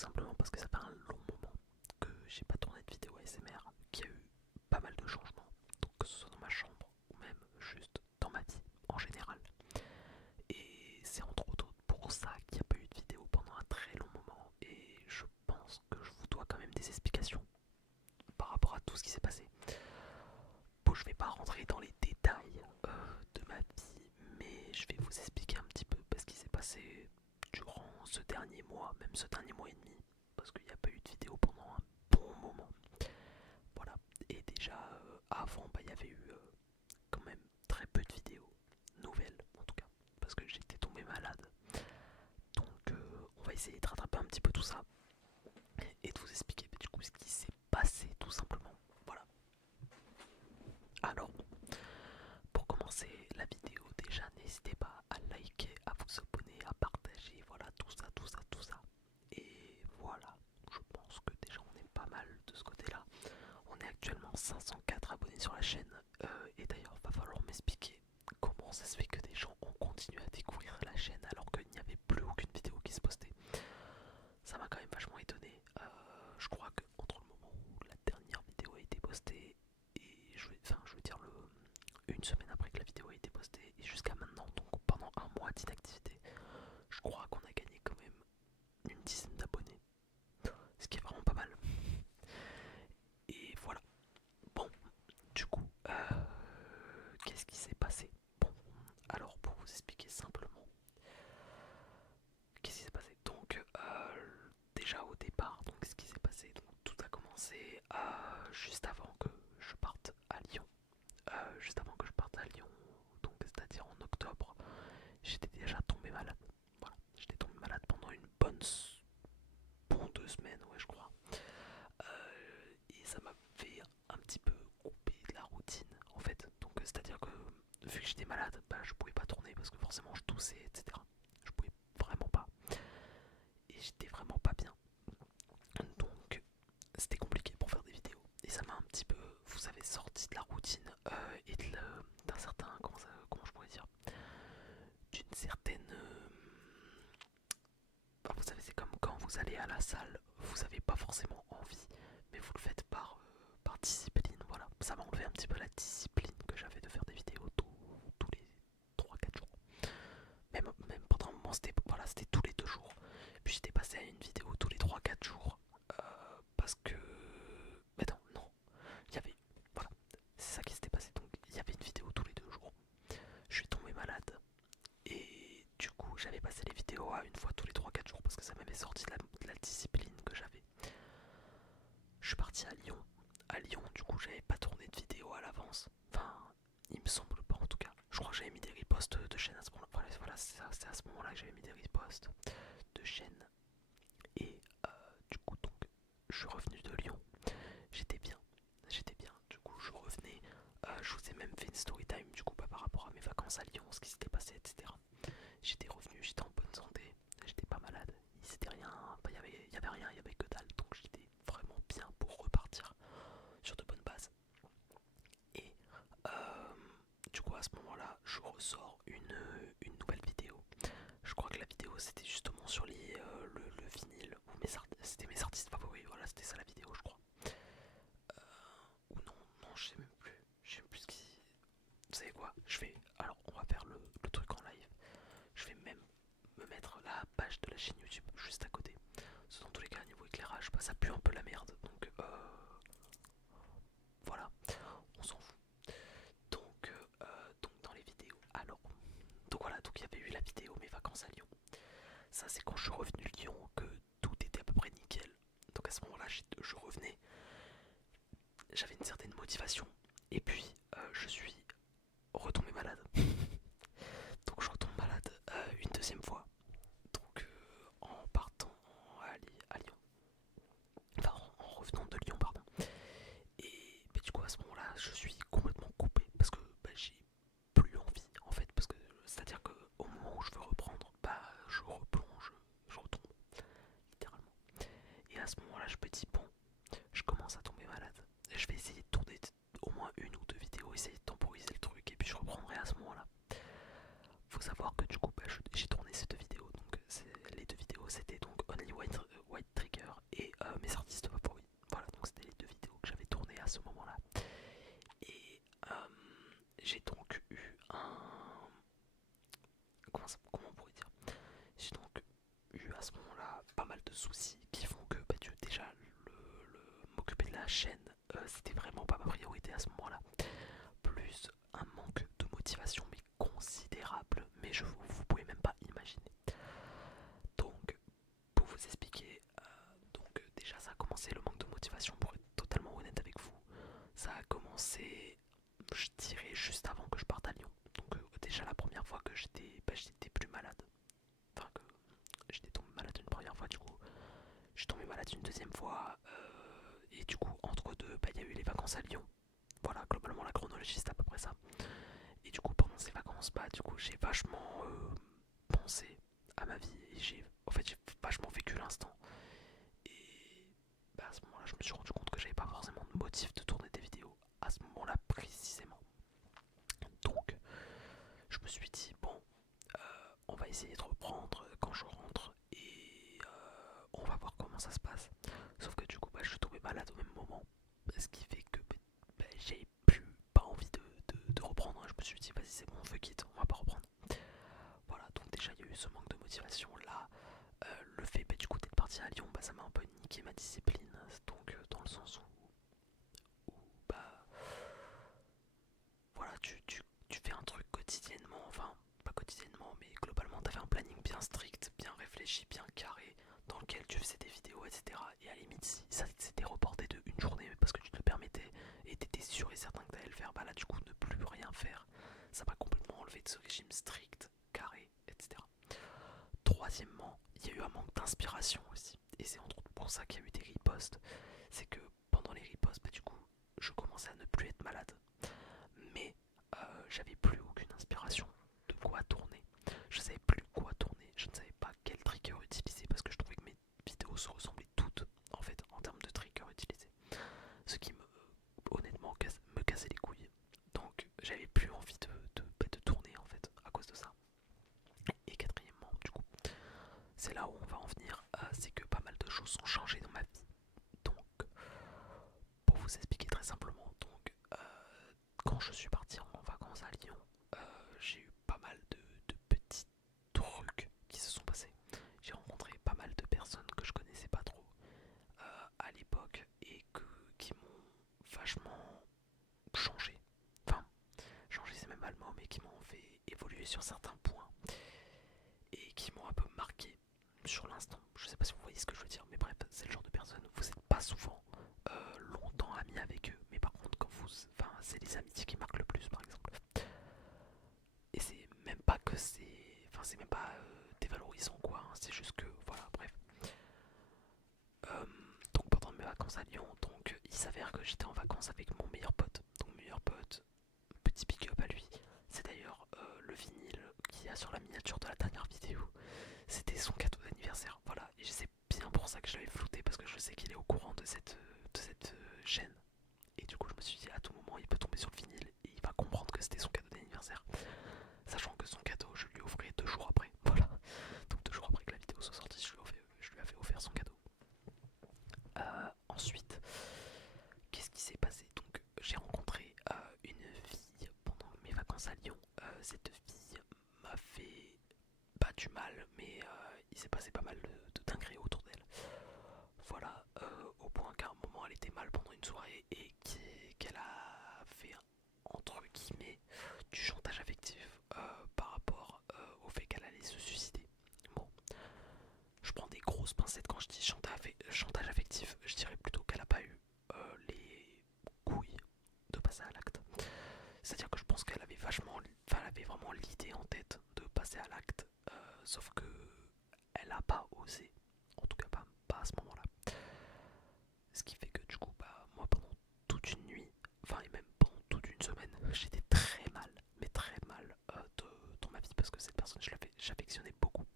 simplement parce que ça fait un long moment que j'ai pas tourné de vidéo ASMR, qu'il y a eu pas mal de changements, donc que ce soit dans ma chambre ou même juste dans ma vie en général. Et c'est entre autres pour ça qu'il n'y a pas eu de vidéo pendant un très long moment, et je pense que je vous dois quand même des explications par rapport à tout ce qui s'est passé. Bon, je vais pas rentrer dans les détails de ma vie, mais je vais vous expliquer un petit peu ce qui s'est passé durant ce dernier mois, même ce dernier mois et demi, parce qu'il n'y a pas eu de vidéo pendant un bon moment. Voilà. Et déjà avant, il y avait eu quand même très peu de vidéos nouvelles, en tout cas, parce que j'étais tombé malade. Donc on va essayer de rattraper un petit peu tout ça et de vous expliquer du coup ce qui s'est passé tout simplement. Voilà. Alors, pour commencer la vidéo, déjà n'hésitez pas à liker, à vous abonner, à partager, voilà, tout ça, tout ça, tout ça. Et voilà, je pense que déjà on est pas mal de ce côté-là. On est actuellement 504 abonnés sur la chaîne. Et d'ailleurs, va falloir m'expliquer comment ça se fait que des gens ont continué à découvrir la chaîne alors qu'il n'y avait plus aucune vidéo qui se postait. Ça m'a quand même vachement étonné. Je crois que entre le moment où la dernière vidéo a été postée et je veux dire une semaine après que la vidéo a été postée et jusqu'à maintenant, donc pendant un mois d'inactivité, je crois qu'on a gagné quand même une dizaine d'abonnés, ce qui est vraiment pas mal. Et voilà. Bon, du coup, qu'est-ce qui s'est passé? Bon, alors pour vous expliquer simplement, qu'est-ce qui s'est passé? Donc, déjà au départ, donc ce qui s'est passé, donc tout a commencé juste avant que je parte à Lyon. Juste avant que je parte à Lyon, donc c'est-à-dire en octobre, j'étais déjà tombé malade. Voilà, j'étais tombé malade pendant une bon 2 semaines, ouais, je crois. Et ça m'a fait un petit peu couper de la routine, en fait. Donc, c'est-à-dire que vu que j'étais malade, je pouvais pas tourner parce que forcément je toussais, etc. Je pouvais vraiment pas. Et j'étais vraiment pas bien. Donc, c'était compliqué pour faire des vidéos. Et ça m'a un petit peu, vous savez, sorti de la routine et d'un certain, comment je pourrais dire, d'une certaine vous savez, c'est comme quand vous allez à la salle, vous avez pas forcément envie, mais vous le faites par discipline. Voilà, ça m'a enlevé un petit peu la discipline que j'avais de faire des vidéos tous les 3 4 jours. Même pendant un moment, c'était voilà, c'était tous les 2 jours. Puis j'étais passé à une vidéo tous les 3 4 jours parce que. Mais non, il y avait. Voilà, c'est ça qui s'était passé. Donc il y avait une vidéo tous les 2 jours. Je suis tombé malade. Et du coup, j'avais passé les vidéos à une fois tous les 3 4 jours parce que ça m'avait sorti de la discipline que j'avais. Je suis parti à Lyon. À Lyon, du coup, j'avais pas tourné de vidéo à l'avance. Enfin, il me semble pas en tout cas. Je crois que j'avais mis des reposts de chaîne à ce moment-là. Voilà, c'est à ce moment-là que j'avais mis des reposts de chaîne. Et du coup, donc, je suis revenu de Lyon. J'étais bien. J'étais bien. Du coup, je revenais. Je vous ai même fait une story time du coup, par rapport à mes vacances à Lyon, ce qui s'était passé, etc. J'étais revenu, j'étais en bonne santé, j'étais pas malade, il s'était rien, y avait rien, il y avait que dalle, donc j'étais vraiment bien pour repartir sur de bonnes bases. Et du coup à ce moment-là, je ressors une nouvelle vidéo. Je crois que la vidéo c'était justement sur le vinyle, ou c'était mes artistes favoris, voilà c'était ça la vidéo je crois. Ou non, non je sais même plus, je sais même plus ce qui... Vous savez quoi, alors on va faire le truc en live. Je vais même me mettre la page de la chaîne YouTube juste à côté. Parce que dans tous les cas, niveau éclairage, ça pue un peu la merde. Donc voilà, on s'en fout. Donc dans les vidéos. Alors, donc voilà, donc il y avait eu la vidéo mes vacances à Lyon. Ça c'est quand je suis revenu de Lyon que tout était à peu près nickel. Donc à ce moment-là, je revenais. J'avais une certaine motivation. Et puis je suis retombé malade. Donc je retombe malade une deuxième fois. Donc en partant à Lyon. Enfin en revenant de Lyon pardon. Et du coup à ce moment là je suis complètement coupé parce que j'ai plus envie en fait parce que c'est à dire que au moment où je veux reprendre je replonge, je retombe littéralement. Et à ce moment là je me dis bon je commence à tomber malade et je vais essayer de tourner au moins une ou deux vidéos, essayer de temporiser le truc et puis je reprendrai à ce moment là. Faut savoir que du coup j'ai tourné ces deux vidéos, donc les deux vidéos c'était donc Only White Trigger de soucis qui font que déjà m'occuper de la chaîne, c'était vraiment pas ma priorité à ce moment-là. Plus un manque de motivation mais considérable, mais vous pouvez même pas imaginer. Donc pour vous expliquer, déjà ça a commencé le manque de motivation, pour être totalement honnête avec vous. Ça a commencé, je dirais, juste avant que je parte à Lyon. Donc déjà la première fois que j'étais plus malade. Enfin que j'étais tombé malade une première fois, du coup je suis tombé malade une deuxième fois, et du coup entre deux il y a eu les vacances à Lyon. Voilà, globalement la chronologie c'est à peu près ça. Et du coup pendant ces vacances, du coup j'ai vachement pensé à ma vie et j'ai vachement vécu l'instant. Et à ce moment-là je me suis rendu compte que j'avais pas forcément de motif de tourner des vidéos à ce moment-là précisément. Donc je me suis dit bon, on va essayer de reprendre quand je rentre et on va voir comment ça se passe. Sauf que du coup je suis tombé malade au même moment, ce qui fait que j'avais plus pas envie de reprendre. Je me suis dit vas-y c'est bon, on fuck it, on va pas reprendre. Voilà, donc déjà il y a eu ce manque de motivation là. Le fait du coup d'être parti à Lyon, ça m'a un peu niqué ma discipline. Donc dans le sens où voilà, tu fais un truc quotidiennement, enfin pas quotidiennement, mais globalement t'avais un planning bien strict, bien réfléchi, bien carré, dans lequel tu faisais des vidéos, etc. Et à la limite, si ça s'était reporté de une journée, mais parce que tu te le permettais et t'étais sûr et certain que t'allais le faire, là du coup ne plus rien faire, ça m'a complètement enlevé de ce régime strict, carré, etc. Troisièmement, il y a eu un manque d'inspiration aussi, et c'est entre autres pour ça qu'il y a eu des ripostes. C'est que pendant les ripostes, du coup, je commençais à ne plus être malade, mais j'avais plus aucune inspiration de quoi tourner. Je savais plus quoi tourner, je ne savais pas quel trigger utiliser parce que je trouvais que mes vidéos se ressemblaient toutes en fait en termes de trigger utilisés. Ce qui honnêtement me cassait les couilles. Donc j'avais plus envie de tourner en fait à cause de ça. Et quatrièmement, du coup, c'est là où on va en venir, c'est que pas mal de choses ont changé dans ma vie. Donc, pour vous expliquer très simplement, quand je suis parti en vacances à Lyon, j'ai eu pas mal de petits trucs qui se sont passés. J'ai rencontré pas mal de personnes que je connaissais pas trop à l'époque et qui m'ont vachement changé. Enfin, changé c'est même pas le mot, mais qui m'ont fait évoluer sur certains points et qui m'ont un peu marqué sur l'instant. Je sais pas si vous voyez ce que je veux dire, mais bref, c'est le genre de personne, vous n'êtes pas souvent longtemps amis avec eux, mais par contre, c'est les amitiés qui marquent le plus, par exemple. Et c'est même pas que c'est même pas dévalorisant quoi, hein, c'est juste que, voilà, bref. Euh, donc pendant mes vacances à Lyon, il s'avère que j'étais en vacances avec mon meilleur pote. Donc mon meilleur pote, petit pick up à lui, c'est d'ailleurs le vinyle qu'il y a sur la miniature de la dernière vidéo. C'était son cadeau d'anniversaire, voilà. Et c'est bien pour ça que je l'avais flouté, parce que je sais qu'il est au courant de cette chaîne. Et du coup je me suis dit à tout moment il peut tomber sur le vinyle et il va comprendre que c'était son cadeau d'anniversaire. Sachant que son cadeau je lui ai offert 2 jours après, voilà. Donc 2 jours après que la vidéo soit sortie, je lui avais offert son cadeau. Ensuite, qu'est-ce qui s'est passé? Donc j'ai rencontré une fille pendant mes vacances à Lyon. Cette fille m'a fait pas du mal, mais il s'est passé pas mal de dingueries autour d'elle. Voilà, au point qu'à un moment elle était mal pendant une soirée et qu'elle a fait entre guillemets du chantage affectif par rapport au fait qu'elle allait se suicider. Bon, je prends des grosses pincettes quand je dis chantage affectif, je dirais plutôt qu'elle a pas eu les couilles de passer à l'acte. C'est-à-dire que je pense qu'elle avait elle avait vraiment l'idée en tête de passer à l'acte, sauf que elle a pas osé, en tout cas pas à ce moment-là. Ce qui fait que du coup, moi pendant toute une nuit, enfin et même pendant toute une semaine, j'étais très mal, mais très mal dans ma vie parce que cette personne, j'affectionnais beaucoup.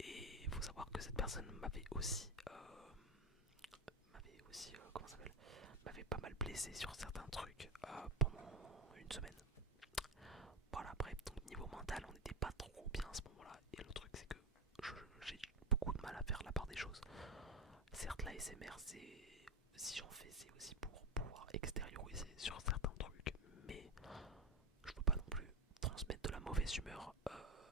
Et il faut savoir que cette personne comment ça s'appelle, m'avait pas mal blessé sur certains trucs pendant une semaine. Voilà, bref, donc niveau mental, on n'était pas trop bien à ce moment-là. Et le truc, c'est que j'ai beaucoup de mal à faire la part des choses. Certes, la SMR, si j'en fais, c'est aussi pour pouvoir extérioriser sur certains trucs, mais je veux pas non plus transmettre de la mauvaise humeur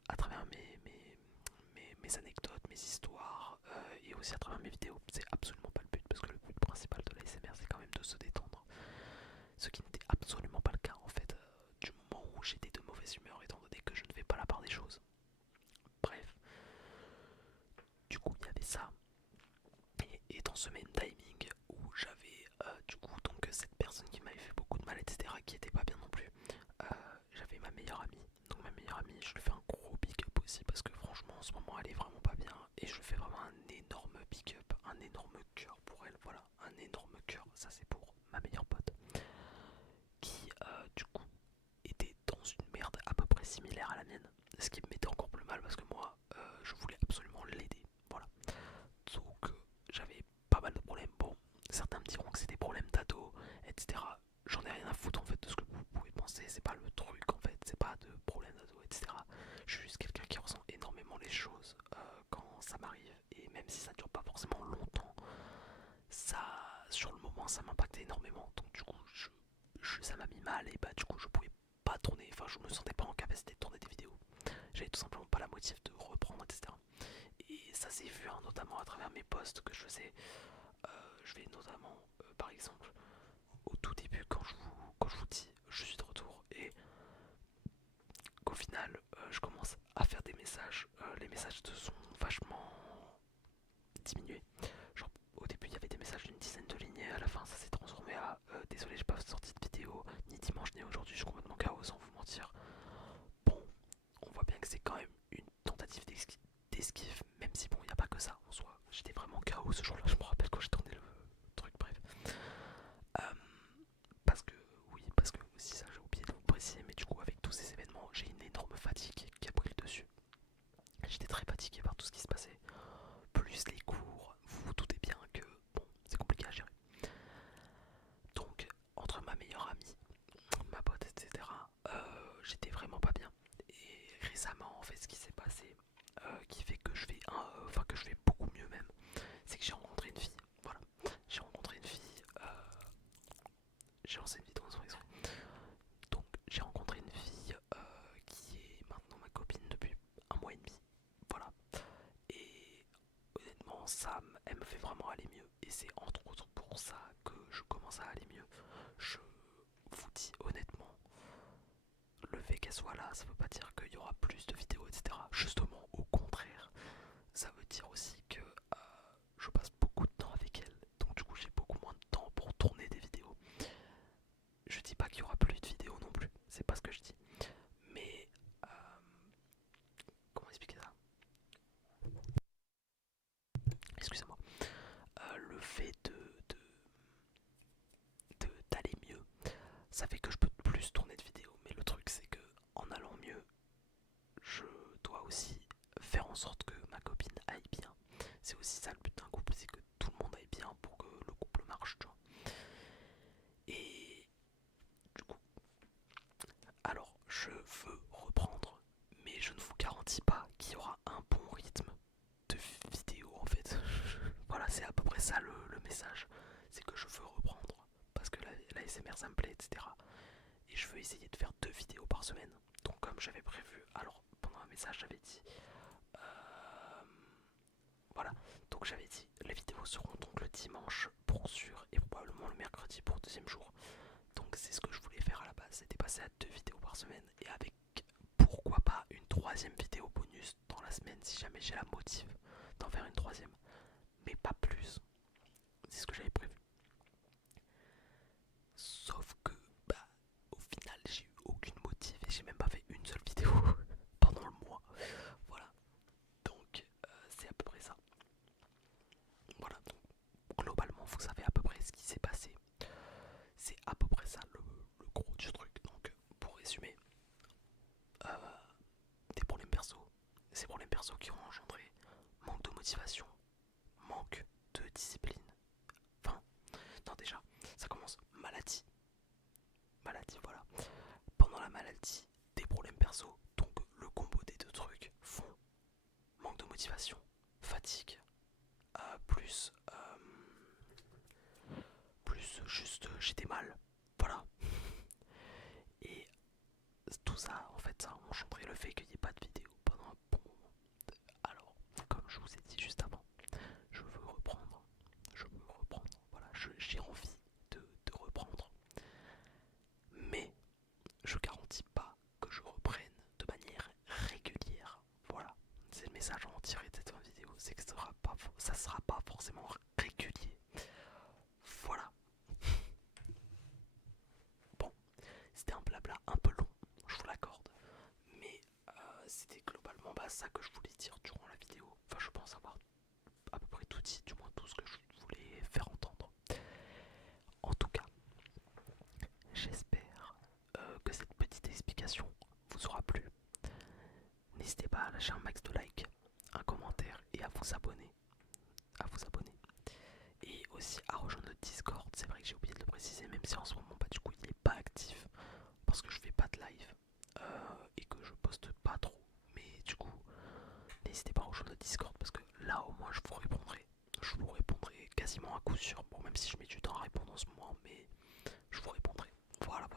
à travers mes anecdotes, mes histoires et aussi à travers mes vidéos. C'est absolument pas le but parce que le but principal de l'ASMR c'est quand même de se détendre. Ce qui n'était absolument pas le cas en fait du moment où j'étais de mauvaise humeur étant donné que je ne fais pas la part des choses. Bref, du coup il y avait ça. Et dans ce même timing où j'avais du coup donc cette personne qui m'avait fait beaucoup de mal etc qui était pas bien non plus, j'avais ma meilleure amie. Donc ma meilleure amie je lui fais un gros big up aussi parce que franchement en ce moment elle est vraiment pas bien et je lui fais vraiment un énorme big up, un énorme cœur pour elle, voilà, un énorme cœur, ça c'est pour ma meilleure pote qui du coup était dans une merde à peu près similaire à la mienne, ce qui me mettait encore plus mal parce que moi je voulais absolument l'aider, voilà. Donc j'avais pas mal de problèmes. Bon, certains me diront que c'est des problèmes d'ado, etc. J'en ai rien à foutre en fait de ce que vous pouvez penser, c'est pas le truc en fait, c'est pas de problème d'ado, etc. Je suis juste quelqu'un qui ressent énormément les choses quand ça m'arrive, et même si ça dure pas forcément longtemps, ça, sur le moment, ça m'impactait énormément. Donc du coup, ça m'a mis mal et bah du coup, je pouvais pas tourner, enfin je me sentais pas en capacité de tourner des vidéos. J'avais tout simplement pas la motive de reprendre, etc. Et ça s'est vu hein, notamment à travers mes posts que je faisais. Je vais notamment, par exemple, au tout début, quand je vous dis je suis de retour et qu'au final je commence à faire des messages, les messages se sont vachement diminués. Genre, au début, il y avait des messages d'une dizaine de lignes et à la fin, ça s'est transformé à désolé, j'ai pas sorti de vidéo ni dimanche ni aujourd'hui, je suis complètement chaos sans vous mentir. Bon, on voit bien que c'est quand même une tentative d'esquive, même si bon, il n'y a pas que ça en soi. J'étais vraiment chaos ce jour-là, je me rappelle quand j'ai tourné le truc, bref. Euh, parce que, oui, parce que aussi ça j'ai oublié de vous préciser, mais du coup avec tous ces événements, j'ai une énorme fatigue qui a pris le dessus. J'étais très fatigué par tout ce qui se passait, plus les cours, vous vous doutez bien que, bon, c'est compliqué à gérer. Donc, entre ma meilleure amie, ma pote, etc., j'étais vraiment pas bien. Et récemment, en fait, ce qui s'est passé, qui fait que je vais, enfin que je vais beaucoup mieux même, c'est que j'ai rencontré une fille. Voilà, j'ai rencontré une fille. J'ai lancé une vidéo sur exemple. Donc, j'ai rencontré une fille qui est maintenant ma copine depuis un mois et demi. Voilà. Et honnêtement, elle me fait vraiment aller mieux. Et c'est entre autres pour ça que je commence à aller mieux. Je vous dis honnêtement, le fait qu'elle soit là, ça veut pas dire qu'il y aura plus de vidéos, etc. Justement, au contraire, ça veut dire aussi que je passe beaucoup de temps avec elle. Donc du coup, j'ai beaucoup moins de temps pour tourner des vidéos. Je dis pas qu'il y aura plus de vidéos non plus, c'est pas ce que je dis. Mais comment expliquer ça? Excusez-moi. Le fait d'aller mieux, ça fait que je peux plus tourner de vidéos. Mais le truc c'est que en allant mieux, je dois aussi faire en sorte que ma copine aille bien. C'est aussi ça le but d'un couple, c'est que tout le monde aille bien pour que le couple marche, tu vois. Et du coup, alors je veux reprendre, mais je ne vous garantis pas qu'il y aura un bon rythme de vidéo en fait. Voilà, c'est à peu près ça le message. C'est que je veux reprendre parce que la SMR ça me plaît, etc. Et je veux essayer de faire 2 vidéos par semaine. Donc comme j'avais prévu, alors pendant un message j'avais dit voilà, donc j'avais dit les vidéos seront donc le dimanche pour sûr et probablement le mercredi pour le deuxième jour. Donc c'est ce que je voulais faire à la base, c'était passer à 2 vidéos par semaine et avec pourquoi pas une troisième vidéo bonus dans la semaine si jamais j'ai la motive d'en faire une troisième. Mais pas plus. C'est ce que j'avais prévu. Sauf que, bah, au final, j'ai eu aucune motive et j'ai même pas fait une seule vidéo pendant le mois. Voilà. Donc, c'est à peu près ça. Voilà. Donc, globalement, vous savez à peu près ce qui s'est passé. C'est à peu près ça le gros du truc. Donc, pour résumer, euh, des problèmes perso. Ces problèmes perso qui ont engendré manque de motivation, manque de discipline. Enfin, non, déjà, ça commence maladie. Maladie, voilà. Pendant la maladie, des problèmes perso. Donc, le combo des 2 trucs font manque de motivation, fatigue, plus juste j'étais mal. Voilà. Et tout ça, en fait, ça a engendré le fait qu'il n'y ait pas de vidéo pendant un bon moment. Alors, comme je vous ai dit juste avant, je veux message à en tirer de cette vidéo, c'est que ça sera pas forcément régulier. Voilà. Bon, c'était un blabla un peu long, je vous l'accorde, mais c'était globalement ça que je voulais dire durant la vidéo. Enfin, je pense avoir à peu près tout dit, du moins tout ce que je voulais faire entendre. En tout cas, j'espère que cette petite explication vous aura plu. N'hésitez pas à lâcher un max de likes, un commentaire et à vous abonner. Et aussi à rejoindre le Discord. C'est vrai que j'ai oublié de le préciser, même si en ce moment du coup il n'est pas actif parce que je fais pas de live et que je poste pas trop. Mais du coup, n'hésitez pas à rejoindre le Discord parce que là au moins je vous répondrai. Je vous répondrai quasiment à coup sûr. Bon, même si je mets du temps à répondre en ce moment, mais je vous répondrai. Voilà.